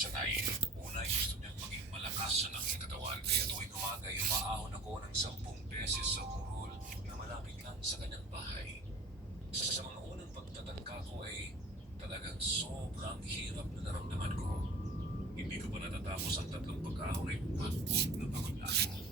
sanay. Una, gusto niyang maging malakas sa aking katawan. Kaya tuwing umaga, umaahon ako ng 10 beses sa burol na malapit lang sa kanyang bahay. Sa mga unang pagtatangka ko ay talagang sobrang hirap na naramdaman ko. Hindi ko pa natatapos ang 3 pag-ahon ay pagod na ako.